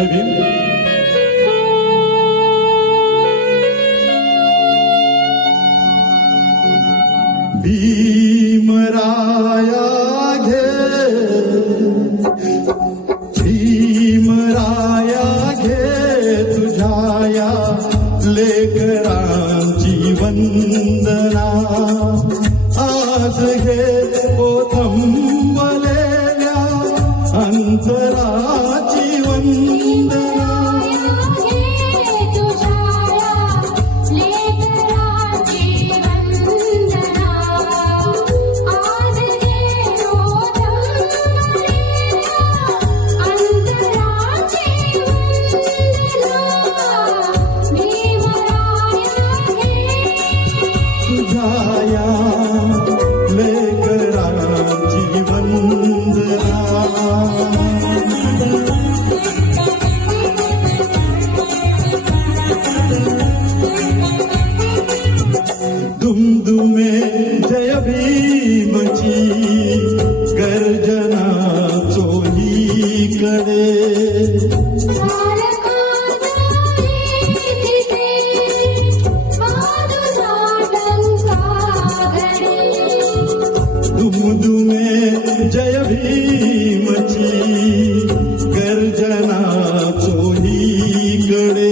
जय भीम. भीमराया घे, भीमराया घे तुझ्या लेकरांची वंदना. आज घे पोथंबलेल्या अंतराची वंदना. तुझ्या लेकरांची वंदना. दुमदुमे जय भीमची गर्जना चोहीकडे. दुमदुमे जय भीमची गर्जना चोहीकडे.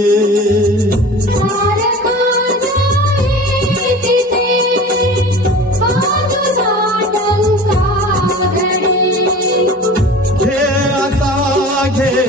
घे आता घे